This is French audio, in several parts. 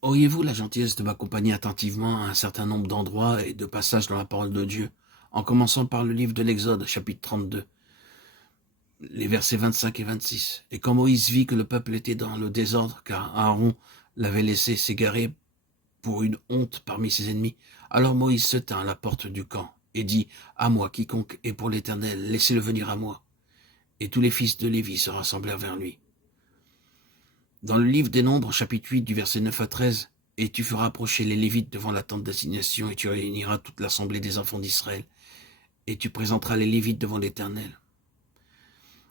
Auriez-vous la gentillesse de m'accompagner attentivement à un certain nombre d'endroits et de passages dans la parole de Dieu, en commençant par le livre de l'Exode, chapitre 32, les versets 25 et 26. Et quand Moïse vit que le peuple était dans le désordre, car Aaron l'avait laissé s'égarer pour une honte parmi ses ennemis, alors Moïse se tint à la porte du camp et dit, à moi, quiconque est pour l'Éternel, laissez-le venir à moi. Et tous les fils de Lévi se rassemblèrent vers lui. Dans le livre des Nombres, chapitre 8, du verset 9 à 13, « Et tu feras approcher les Lévites devant la tente d'assignation, et tu réuniras toute l'assemblée des enfants d'Israël, et tu présenteras les Lévites devant l'Éternel.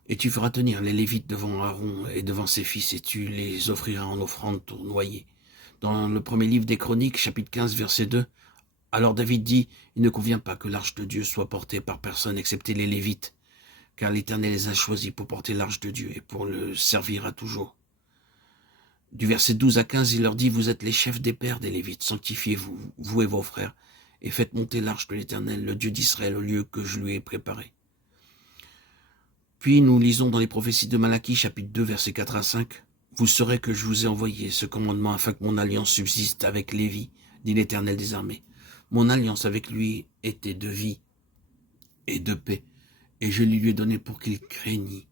Et tu feras tenir les Lévites devant Aaron et devant ses fils, et tu les offriras en offrande tournoyée. » Dans le premier livre des Chroniques, chapitre 15, verset 2, « Alors David dit, il ne convient pas que l'arche de Dieu soit portée par personne excepté les Lévites, car l'Éternel les a choisis pour porter l'arche de Dieu et pour le servir à toujours. » Du verset 12 à 15, il leur dit, « Vous êtes les chefs des pères des Lévites, sanctifiez-vous, vous et vos frères, et faites monter l'arche de l'Éternel, le Dieu d'Israël, au lieu que je lui ai préparé. » Puis nous lisons dans les prophéties de Malachie, chapitre 2, versets 4 à 5, « Vous saurez que je vous ai envoyé ce commandement afin que mon alliance subsiste avec Lévi, dit l'Éternel des armées. Mon alliance avec lui était de vie et de paix, et je lui ai donné pour qu'il craignît.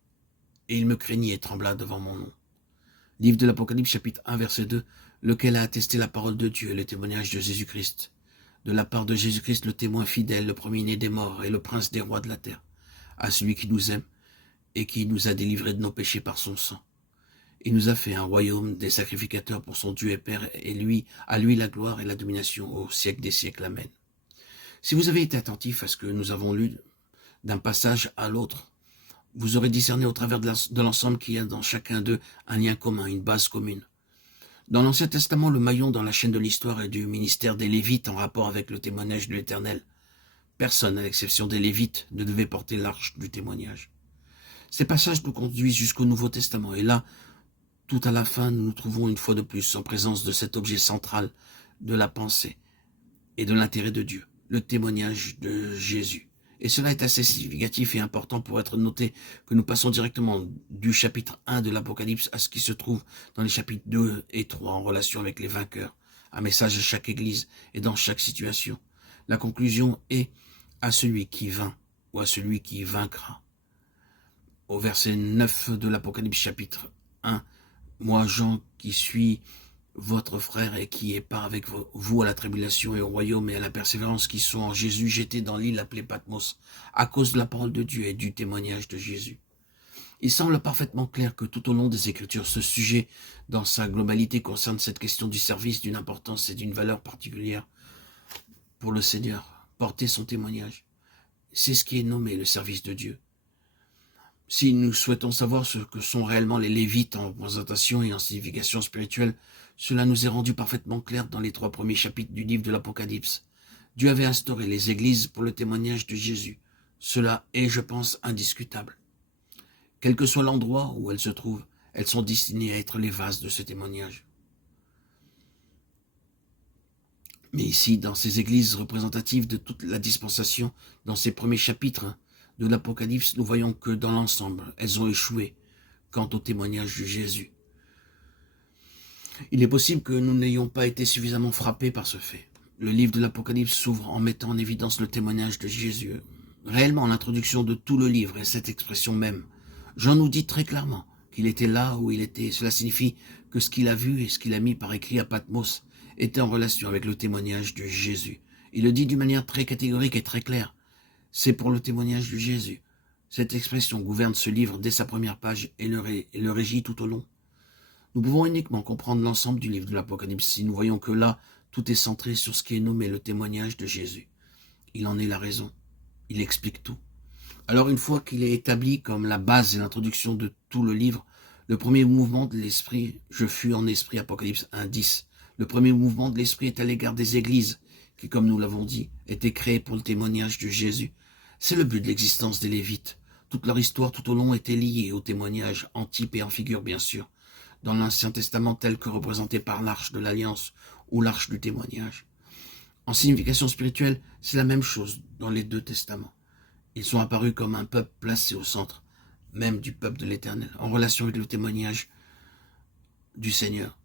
Et il me craignit et trembla devant mon nom. » Livre de l'Apocalypse, chapitre 1, verset 2, lequel a attesté la parole de Dieu et le témoignage de Jésus-Christ. De la part de Jésus-Christ, le témoin fidèle, le premier-né des morts et le prince des rois de la terre, à celui qui nous aime et qui nous a délivrés de nos péchés par son sang. Il nous a fait un royaume des sacrificateurs pour son Dieu et Père, et à lui la gloire et la domination au siècle des siècles. Amen. Si vous avez été attentif à ce que nous avons lu d'un passage à l'autre, vous aurez discerné au travers de l'ensemble qu'il y a dans chacun d'eux un lien commun, une base commune. Dans l'Ancien Testament, le maillon dans la chaîne de l'histoire et du ministère des Lévites en rapport avec le témoignage de l'Éternel. Personne, à l'exception des Lévites, ne devait porter l'arche du témoignage. Ces passages nous conduisent jusqu'au Nouveau Testament, et là, tout à la fin, nous nous trouvons une fois de plus en présence de cet objet central de la pensée et de l'intérêt de Dieu, le témoignage de Jésus. Et cela est assez significatif et important pour être noté que nous passons directement du chapitre 1 de l'Apocalypse à ce qui se trouve dans les chapitres 2 et 3 en relation avec les vainqueurs, un message à chaque église et dans chaque situation. La conclusion est à celui qui vainc ou à celui qui vaincra. Au verset 9 de l'Apocalypse chapitre 1, « Moi, Jean, qui suis votre frère et qui est part avec vous à la tribulation et au royaume et à la persévérance qui sont en Jésus, j'étais dans l'île appelée Patmos, à cause de la parole de Dieu et du témoignage de Jésus. » Il semble parfaitement clair que tout au long des Écritures, ce sujet, dans sa globalité, concerne cette question du service d'une importance et d'une valeur particulière pour le Seigneur, porter son témoignage. C'est ce qui est nommé le service de Dieu. Si nous souhaitons savoir ce que sont réellement les Lévites en représentation et en signification spirituelle, cela nous est rendu parfaitement clair dans les 3 premiers chapitres du livre de l'Apocalypse. Dieu avait instauré les églises pour le témoignage de Jésus. Cela est, je pense, indiscutable. Quel que soit l'endroit où elles se trouvent, elles sont destinées à être les vases de ce témoignage. Mais ici, dans ces églises représentatives de toute la dispensation, dans ces premiers chapitres de l'Apocalypse, nous voyons que dans l'ensemble, elles ont échoué quant au témoignage de Jésus. Il est possible que nous n'ayons pas été suffisamment frappés par ce fait. Le livre de l'Apocalypse s'ouvre en mettant en évidence le témoignage de Jésus. Réellement, l'introduction de tout le livre est cette expression même. Jean nous dit très clairement qu'il était là où il était. Cela signifie que ce qu'il a vu et ce qu'il a mis par écrit à Patmos était en relation avec le témoignage de Jésus. Il le dit d'une manière très catégorique et très claire. C'est pour le témoignage de Jésus. Cette expression gouverne ce livre dès sa première page et le régit tout au long. Nous pouvons uniquement comprendre l'ensemble du livre de l'Apocalypse si nous voyons que là, tout est centré sur ce qui est nommé le témoignage de Jésus. Il en est la raison. Il explique tout. Alors une fois qu'il est établi comme la base et l'introduction de tout le livre, le premier mouvement de l'esprit, je fus en esprit, Apocalypse 1:10. Le premier mouvement de l'esprit est à l'égard des églises, qui, comme nous l'avons dit, étaient créées pour le témoignage de Jésus. C'est le but de l'existence des Lévites. Toute leur histoire tout au long était liée au témoignage, en type et en figure bien sûr, dans l'Ancien Testament tel que représenté par l'arche de l'Alliance ou l'arche du témoignage. En signification spirituelle, c'est la même chose dans les 2 testaments. Ils sont apparus comme un peuple placé au centre, même du peuple de l'Éternel, en relation avec le témoignage du Seigneur.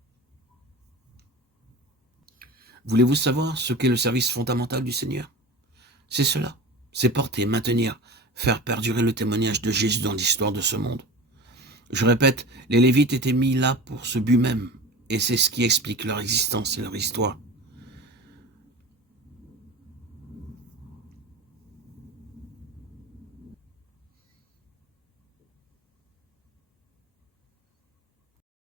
Voulez-vous savoir ce qu'est le service fondamental du Seigneur? C'est cela. C'est porter, maintenir, faire perdurer le témoignage de Jésus dans l'histoire de ce monde. Je répète, les Lévites étaient mis là pour ce but même, et c'est ce qui explique leur existence et leur histoire.